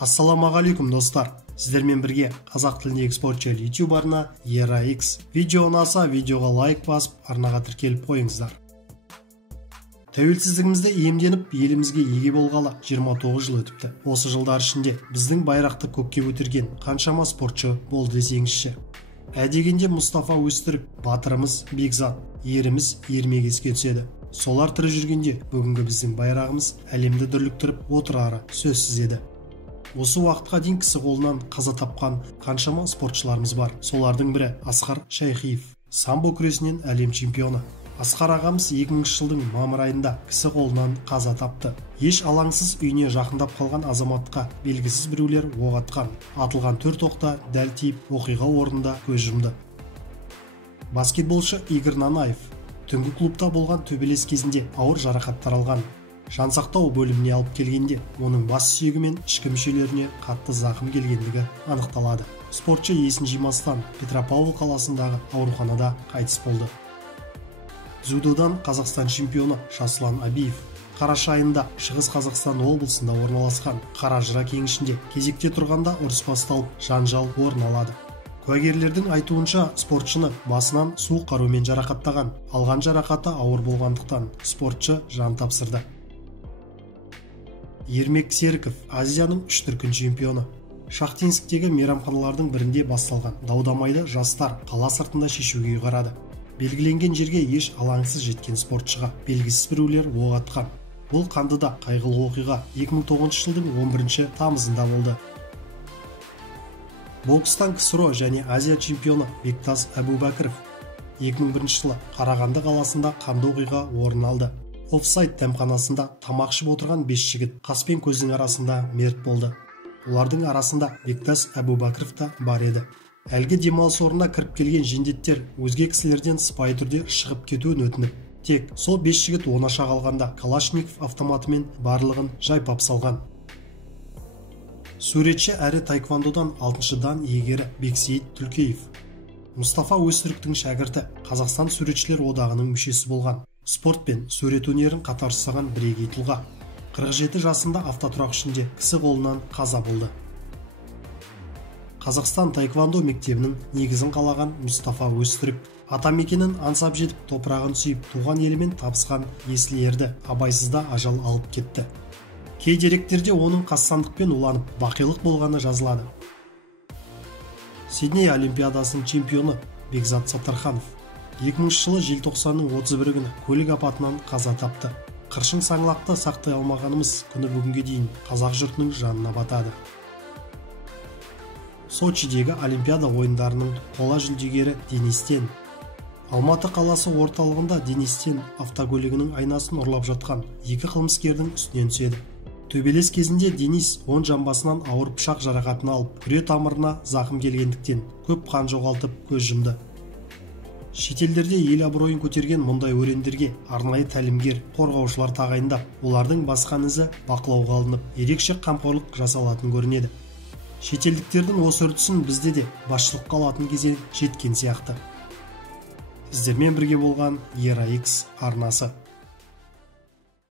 Ассалаумағалейкум достар, сіздермен бірге қазақ тіліндегі спорт жайлы YouTube арна ERA-X. Видео ұнаса, видеоға лайк басып, арнаға тіркеліп қойыңыздар. Тәуелсіздігімізді иемденіп, елімізге еге болғалы 29 жыл өтіпті. Осы жылдар ішінде біздің байрақты көкке көтерген қаншама спортшы болды десеңізші. Әдегенде Мұстафа Өзтүрік, батырымыз Бекзат, еріміз Ермек еске түседі. Солар тірі жүргенде бүгінгі біздің байрағымыз әлемді дүрліктіріп отырары сөзсіз еді. Осы уақытқа дейін кісі қолынан қаза тапқан қаншама спортшыларымыз бар. Солардың бірі Асқар Шайхиев, самбо күресінен әлем чемпионы. Асқар ағамыз 2000 жылдың мамыр айында кісі қолынан қаза тапты. Еш алаңсыз үйіне жақындап қалған азаматқа белгісіз біреулер оқ атқан. Атылған 4 оқта дәл тиіп, оқиға орнында көз жұмды. Баскетболшы Игорь Нанаев түнгі клубта болған төбелес кезінде ауыр жарақаттар алған. Жансақтау бөліміне алып келгенде, оның бас сүйегі мен ішкі мүшелеріне қатты зақым келгендігі анықталады. Спортшы есін жимастан Петропавл қаласындағы ауруханада қайтыс болды. Дзюдодан Қазақстан чемпионы Жасұлан Абиев қараша айында Шығыс Қазақстан облысында орналасқан Қаражыра кенішінде кезекте тұрғанда ұрыс басталып, жанжал орын алады. Куәгерлердің айтуынша, спортшыны басынан суық қарумен жарақаттаған. Алған жарақаты ауыр болғандықтан спортшы жан тапсырды. Ермек Серіков Азияның 3 дүркін чемпионы. Шахтинсктегі мейрамханалардың бірінде басталған даудамайды жастар қала сыртында шешуге ұйғарады. Белгіленген жерге еш алаңсыз жеткен спортшыға белгісіз біреулер оқ атқан. Бұл қандыда қайғылы оқиға 2009 жылдың 11 тамызында болды. Бокстан КСРО және Азия чемпионы Бектас Әбубәкіров 2001 жылы Қарағанды қаласында қанды оқиға орын алды. Офсайд дәмханасында тамақ ішіп отырған 5 жігіт қас пен көздің арасында мерт болды. Олардың арасында Бектас Әбубәкіров та бар еді. Әлгі демалыс орнына кіріп келген жендеттер өзге кісілерден сыпайы түрде шығып кетуін өтініп, тек сол 5 жігіт оңаша қалғанда Калашников автоматымен барлығын жайпап салған. Суретші әрі таеквондодан 6-шы дан иегері Бексейіт Түлкеев. Мұстафа Өзтүріктің шәкірті, Қазақстан суретшілер одағының мүшесі болған. Спорт пен сурет өнерін қатар ұстаған бірегей тұлға. 47 жасында автотұрақ ішінде кісі қолынан қаза болды. Қазақстан таеквондо мектебінің негізін қалаған Мұстафа Өзтүрік атамекенін аңсап жетіп, топырағын сүйіп, туған елімен табысқан есіл ерді абайсызда ажал алып кетті. Кей деректерде оның қастандықпен уланып, бақилық болғаны жазылады. Сидней олимпиадасының чемпионы Бекзат Саттарханов 2000 жылы желтоқсанның 31 күні көлік апатынан қаза тапты. Қыршын саңлақты сақтай алмағанымыз күні бүгінге дейін қазақ жұртының жанына батады. Сочидегі олимпиада ойындарының қола жүлдегері Денис Тен. Алматы қаласы орталығында Денис Тен автокөлігінің айнасын ұрлап жатқан 2 қылмыскердің үстінен түседі. Төбелес кезінде Денис оң жамбасынан ауыр пышақ жарақатын алып, күре тамырына зақым келгендіктен көп қан жоғалтып көз жұмды. Шетелдерде ел абыройын көтерген мұндай өрендерге арнайы тәлімгер, қорғаушылар тағайындап, олардың басқан ізі бақылауға алынып, ерекше қамқорлық жасалатын көрінеді. Шетелдіктердің осы үрдісін бізде де басшылыққа алатын кезең жеткен сияқты. Сіздермен бірге болған ERA-X арнасы.